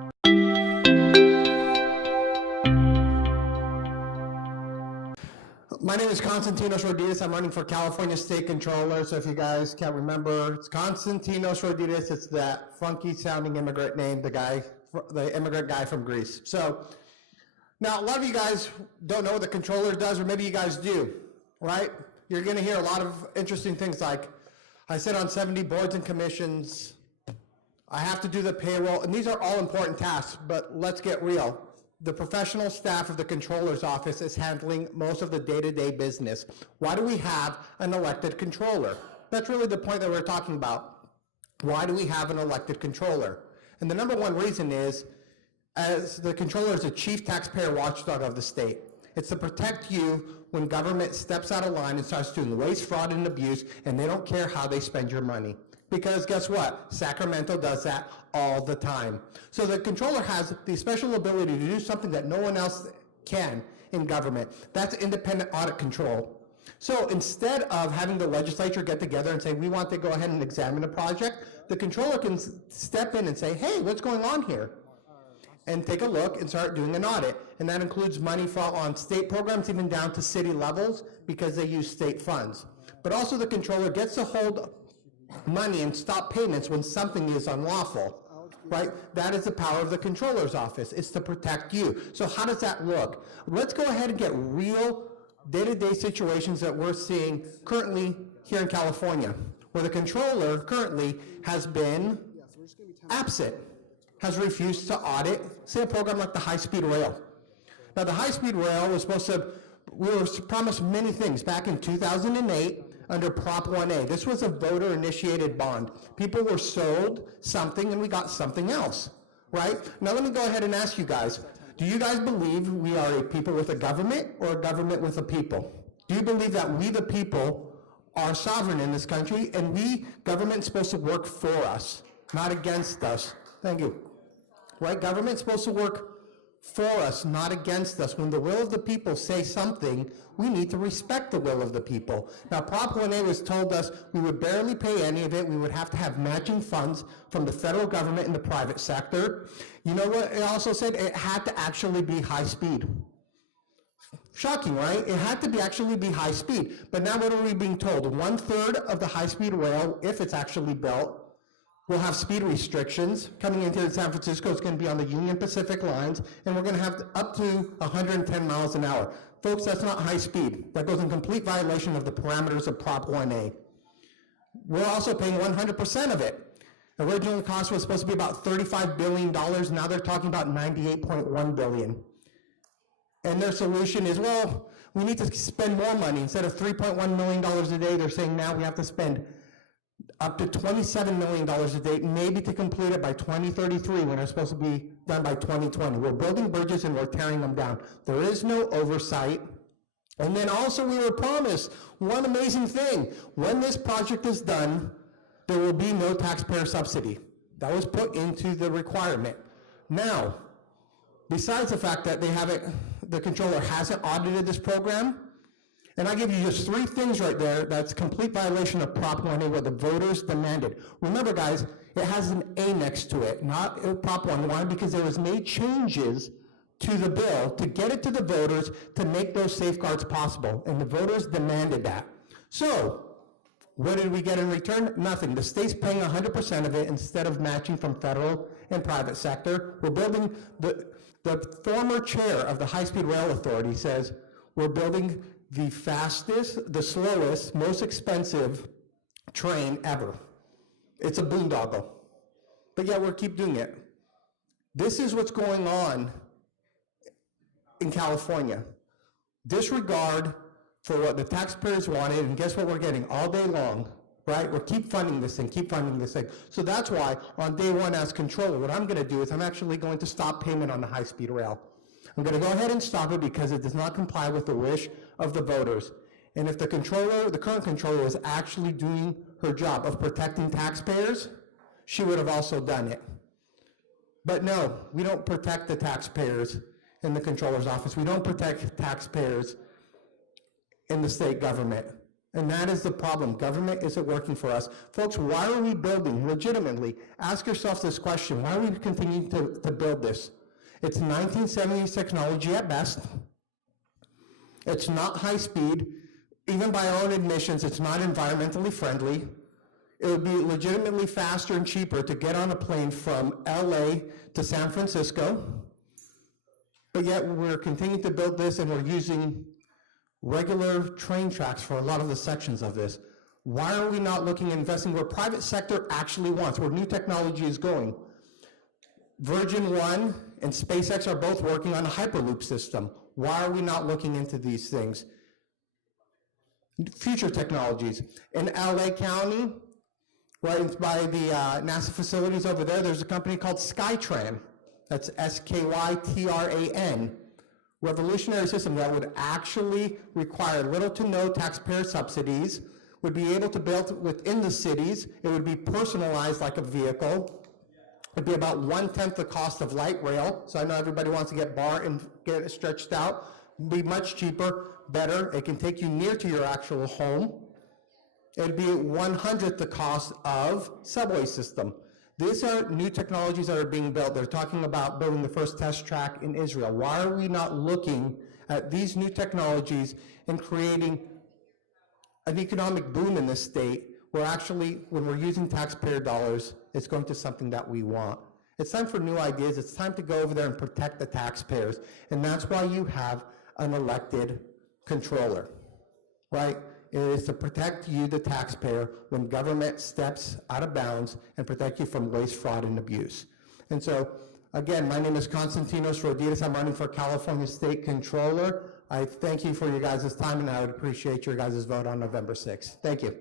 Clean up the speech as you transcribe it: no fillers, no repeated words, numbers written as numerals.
My name is Konstantinos Roditis. I'm running for California State Controller. So if you guys can't remember, it's Konstantinos Roditis. It's that funky sounding immigrant name, the immigrant guy from Greece. So now a lot of you guys don't know what the controller does, or maybe you guys do, right? You're going to hear a lot of interesting things like, I sit on 70 boards and commissions. I have to do the payroll, and these are all important tasks, but let's get real. The professional staff of the controller's office is handling most of the day-to-day business. Why do we have an elected controller? That's really the point that we're talking about. Why do we have an elected controller? And the number one reason is, as the controller is the chief taxpayer watchdog of the state. It's to protect you when government steps out of line and starts doing waste, fraud, and abuse, and they don't care how they spend your money. Because guess what? Sacramento does that all the time. So the controller has the special ability to do something that no one else can in government. That's independent audit control. So instead of having the legislature get together and say, we want to go ahead and examine a project, the controller can step in and say, hey, what's going on here? And take a look and start doing an audit. And that includes money on state programs, even down to city levels, because they use state funds. But also the controller gets to hold money and stop payments when something is unlawful, right? That is the power of the controller's office. It's to protect you. So how does that look? Let's go ahead and get real day-to-day situations that we're seeing currently here in California, where the controller currently has been absent, has refused to audit, say a program like the high-speed rail. Now the high-speed rail was we were promised many things back in 2008, under Prop 1A. This was a voter-initiated bond. People were sold something and we got something else, right? Now let me go ahead and ask you guys, do you guys believe we are a people with a government or a government with a people? Do you believe that we the people are sovereign in this country and government's supposed to work for us, not against us? Thank you. Right? Government's supposed to work for us, not against us. When the will of the people say something, we need to respect the will of the people. Now, Prop 1A was told us we would barely pay any of it. We would have to have matching funds from the federal government and the private sector. You know what it also said? It had to actually be high speed. Shocking, right? It had to actually be high speed. But now what are we being told? 1/3 of the high-speed rail, if it's actually built, we'll have speed restrictions. Coming into San Francisco, it's going to be on the Union Pacific lines, and we're going to have up to 110 miles an hour. Folks, that's not high speed. That goes in complete violation of the parameters of Prop 1A. We're also paying 100% of it. Original cost was supposed to be about $35 billion. Now they're talking about $98.1 billion. And their solution is, well, we need to spend more money. Instead of $3.1 million a day, they're saying now we have to spend up to $27 million a day, maybe to complete it by 2033 when it's supposed to be done by 2020. We're building bridges and we're tearing them down. There is no oversight. And then also we were promised one amazing thing. When this project is done, there will be no taxpayer subsidy. That was put into the requirement. Now, besides the fact that the controller hasn't audited this program, and I give you just 3 things right there that's complete violation of Prop 1A, what the voters demanded. Remember, guys, it has an A next to it, not Prop 1. Why? Because there was made changes to the bill to get it to the voters to make those safeguards possible, and the voters demanded that. So, what did we get in return? Nothing. The state's paying 100% of it instead of matching from federal and private sector. We're building, the former chair of the High-Speed Rail Authority says, we're building the fastest, the slowest, most expensive train ever. It's a boondoggle. But yeah, we'll keep doing it. This is what's going on in California. Disregard for what the taxpayers wanted, and guess what we're getting all day long, right? We'll keep funding this thing, keep funding this thing. So that's why on day one as controller, what I'm gonna do is I'm actually going to stop payment on the high-speed rail. I'm going to go ahead and stop it because it does not comply with the wish of the voters. And if the current controller was actually doing her job of protecting taxpayers, she would have also done it. But no, we don't protect the taxpayers in the controller's office. We don't protect taxpayers in the state government. And that is the problem. Government isn't working for us. Folks, why are we building? Legitimately, ask yourself this question. Why are we continuing to build this? It's 1970s technology at best. It's not high speed. Even by our own admissions, it's not environmentally friendly. It would be legitimately faster and cheaper to get on a plane from LA to San Francisco. But yet we're continuing to build this, and we're using regular train tracks for a lot of the sections of this. Why are we not looking at investing where private sector actually wants, where new technology is going? Virgin One and SpaceX are both working on a Hyperloop system. Why are we not looking into these things? Future technologies. In LA County, right by the NASA facilities over there, there's a company called Skytran. That's SKYTRAN. Revolutionary system that would actually require little to no taxpayer subsidies, would be able to build within the cities. It would be personalized like a vehicle. It'd be about 1/10 the cost of light rail. So I know everybody wants to get bar and get it stretched out. It'd be much cheaper, better. It can take you near to your actual home. It'd be 1/100 the cost of subway system. These are new technologies that are being built. They're talking about building the first test track in Israel. Why are we not looking at these new technologies and creating an economic boom in this state where actually, when we're using taxpayer dollars, it's going to something that we want? It's time for new ideas. It's time to go over there and protect the taxpayers. And that's why you have an elected controller, right? It is to protect you, the taxpayer, when government steps out of bounds and protect you from waste, fraud, and abuse. And so, again, my name is Konstantinos Roditis. I'm running for California State Controller. I thank you for your guys' time, and I would appreciate your guys' vote on November 6th. Thank you.